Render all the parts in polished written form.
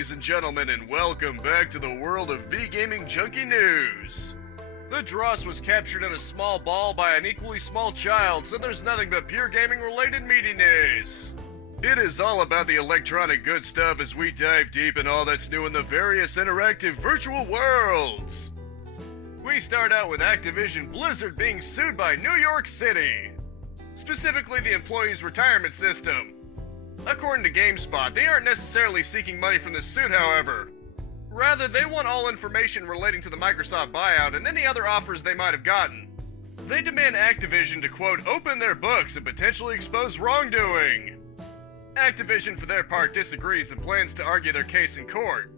ladies and gentlemen, and welcome back to the world of V-Gaming Junkie News. The Dross was captured in a small ball by an equally small child, so there's nothing but pure gaming-related meaty news. It is all about the electronic good stuff as we dive deep in all that's new in the various interactive virtual worlds. We start out with Activision Blizzard being sued by New York City, specifically the employees' retirement system. According to GameSpot, they aren't necessarily seeking money from this suit, however. Rather, they want all information relating to the Microsoft buyout and any other offers they might have gotten. They demand Activision to, quote, open their books and potentially expose wrongdoing. Activision, for their part, disagrees and plans to argue their case in court.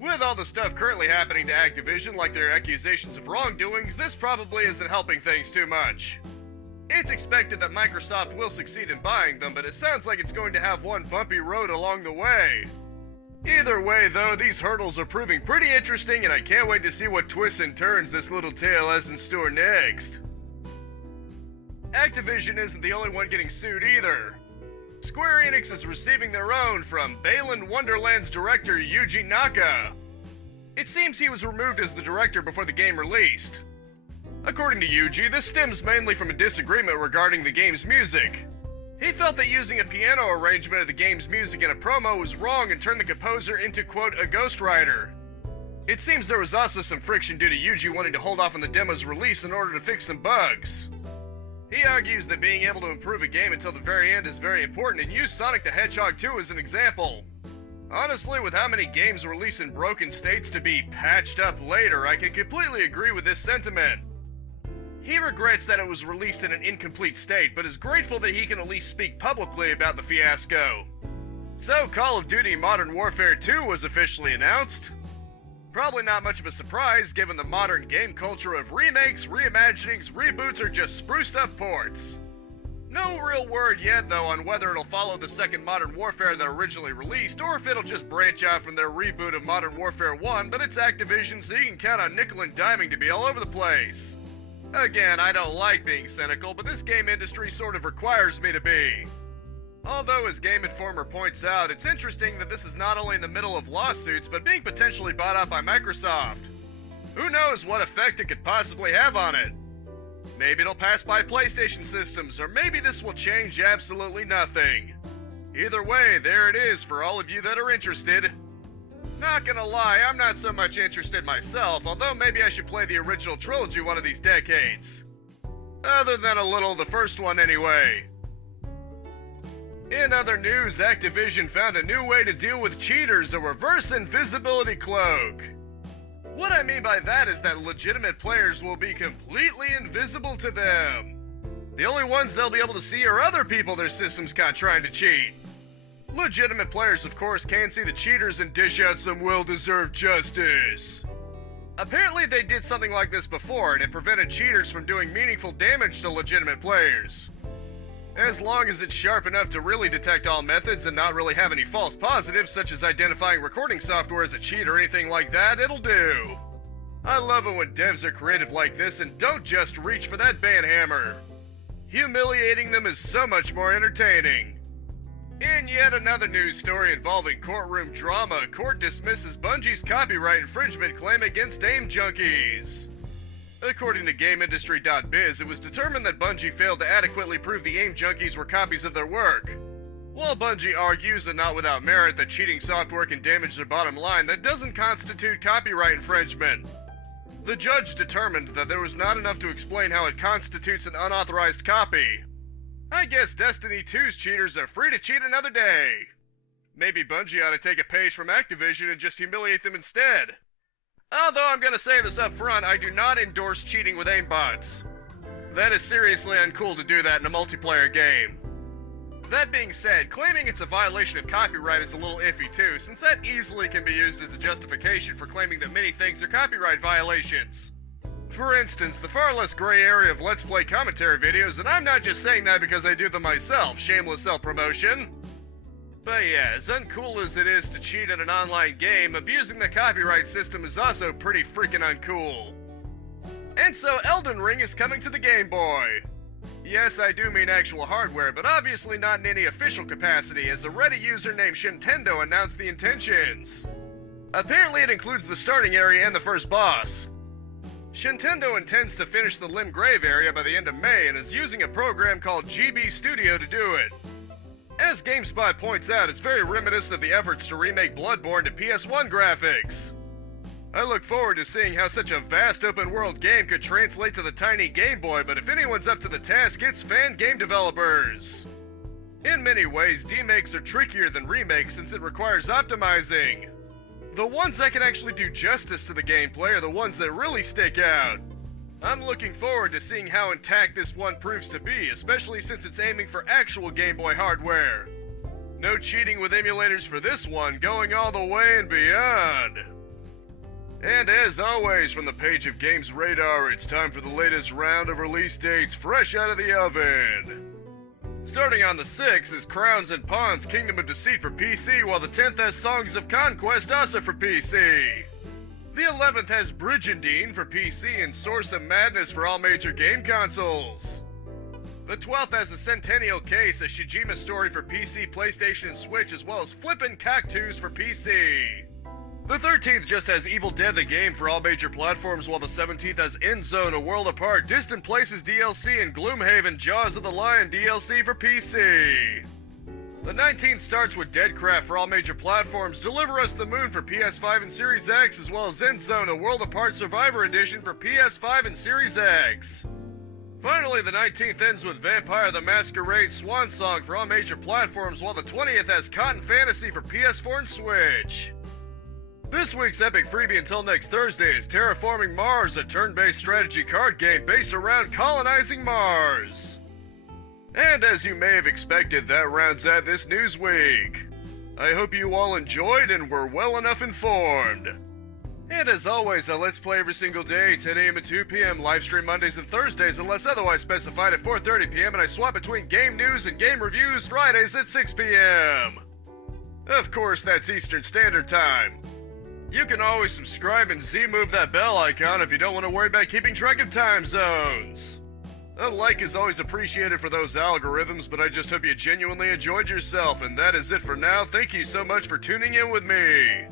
With all the stuff currently happening to Activision, like their accusations of wrongdoings, this probably isn't helping things too much. It's expected that Microsoft will succeed in buying them, but it sounds like it's going to have one bumpy road along the way. Either way, though, these hurdles are proving pretty interesting, and I can't wait to see what twists and turns this little tale has in store next. Activision isn't the only one getting sued either. Square Enix is receiving their own from Balan Wonderland's director Yuji Naka. It seems he was removed as the director before the game released. According to Yuji, this stems mainly from a disagreement regarding the game's music. He felt that using a piano arrangement of the game's music in a promo was wrong and turned the composer into, quote, a ghostwriter. It seems there was also some friction due to Yuji wanting to hold off on the demo's release in order to fix some bugs. He argues that being able to improve a game until the very end is very important and used Sonic the Hedgehog 2 as an example. Honestly, with how many games release in broken states to be patched up later, I can completely agree with this sentiment. He regrets that it was released in an incomplete state, but is grateful that he can at least speak publicly about the fiasco. So, Call of Duty Modern Warfare 2 was officially announced. Probably not much of a surprise given the modern game culture of remakes, reimaginings, reboots, or just spruced up ports. No real word yet, though, on whether it'll follow the second Modern Warfare that originally released, or if it'll just branch out from their reboot of Modern Warfare 1, but it's Activision, so you can count on nickel and diming to be all over the place. Again, I don't like being cynical, but this game industry sort of requires me to be. Although, as Game Informer points out, it's interesting that this is not only in the middle of lawsuits, but being potentially bought out by Microsoft. Who knows what effect it could possibly have on it? Maybe it'll pass by PlayStation systems, or maybe this will change absolutely nothing. Either way, there it is for all of you that are interested. Not gonna lie, I'm not so much interested myself, although maybe I should play the original trilogy one of these decades. Other than a little of the first one anyway. In other news, Activision found a new way to deal with cheaters, a reverse invisibility cloak. What I mean by that is that legitimate players will be completely invisible to them. The only ones they'll be able to see are other people their systems caught trying to cheat. Legitimate players, of course, can see the cheaters and dish out some well-deserved justice. Apparently they did something like this before, and it prevented cheaters from doing meaningful damage to legitimate players. As long as it's sharp enough to really detect all methods and not really have any false positives, such as identifying recording software as a cheat or anything like that, it'll do. I love it when devs are creative like this and don't just reach for that ban hammer. Humiliating them is so much more entertaining. In yet another news story involving courtroom drama, a court dismisses Bungie's copyright infringement claim against Aim Junkies. According to GameIndustry.biz, it was determined that Bungie failed to adequately prove the Aim Junkies were copies of their work. While Bungie argues, and not without merit, that cheating software can damage their bottom line, that doesn't constitute copyright infringement. The judge determined that there was not enough to explain how it constitutes an unauthorized copy. I guess Destiny 2's cheaters are free to cheat another day. Maybe Bungie ought to take a page from Activision and just humiliate them instead. Although I'm gonna say this up front, I do not endorse cheating with Aimbots. That is seriously uncool to do that in a multiplayer game. That being said, claiming it's a violation of copyright is a little iffy too, since that easily can be used as a justification for claiming that many things are copyright violations. For instance, the far less gray area of Let's Play commentary videos, and I'm not just saying that because I do them myself, shameless self-promotion. But yeah, as uncool as it is to cheat in an online game, abusing the copyright system is also pretty freaking uncool. And so Elden Ring is coming to the Game Boy. Yes, I do mean actual hardware, but obviously not in any official capacity, as a Reddit user named Shintendo announced the intentions. Apparently it includes the starting area and the first boss. Shintendo intends to finish the Limgrave area by the end of May and is using a program called GB Studio to do it. As GameSpot points out, it's very reminiscent of the efforts to remake Bloodborne to PS1 graphics. I look forward to seeing how such a vast open-world game could translate to the tiny Game Boy, but if anyone's up to the task, it's fan game developers. In many ways, demakes are trickier than remakes since it requires optimizing. The ones that can actually do justice to the gameplay are the ones that really stick out. I'm looking forward to seeing how intact this one proves to be, especially since it's aiming for actual Game Boy hardware. No cheating with emulators for this one, going all the way and beyond. And as always, from the page of Games Radar, it's time for the latest round of release dates fresh out of the oven. Starting on the 6th is Crowns and Pawns Kingdom of Deceit for PC, while the 10th has Songs of Conquest also for PC. The 11th has Brigandine for PC and Source of Madness for all major game consoles. The 12th has the Centennial Case, a Shijima story for PC, PlayStation, and Switch, as well as Flippin' Cactus for PC. The 13th just has Evil Dead the Game for all major platforms, while the 17th has Endzone, A World Apart, Distant Places DLC, and Gloomhaven, Jaws of the Lion DLC for PC. The 19th starts with Deadcraft for all major platforms, Deliver Us the Moon for PS5 and Series X, as well as Endzone, A World Apart Survivor Edition for PS5 and Series X. Finally, the 19th ends with Vampire the Masquerade Swan Song for all major platforms, while the 20th has Cotton Fantasy for PS4 and Switch. This week's epic freebie until next Thursday is Terraforming Mars, a turn-based strategy card game based around colonizing Mars. And as you may have expected, that rounds out this news week. I hope you all enjoyed and were well enough informed. And as always, I Let's Play every single day, 10 a.m. and 2 p.m, live stream Mondays and Thursdays unless otherwise specified at 4:30 p.m, and I swap between game news and game reviews Fridays at 6 p.m. Of course, that's Eastern Standard Time. You can always subscribe and Z-move that bell icon if you don't want to worry about keeping track of time zones. A like is always appreciated for those algorithms, but I just hope you genuinely enjoyed yourself, and that is it for now. Thank you so much for tuning in with me.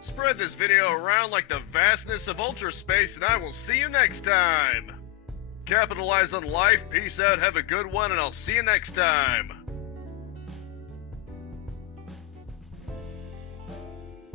Spread this video around like the vastness of ultra space, and I will see you next time. Capitalize on life, peace out, have a good one, and I'll see you next time.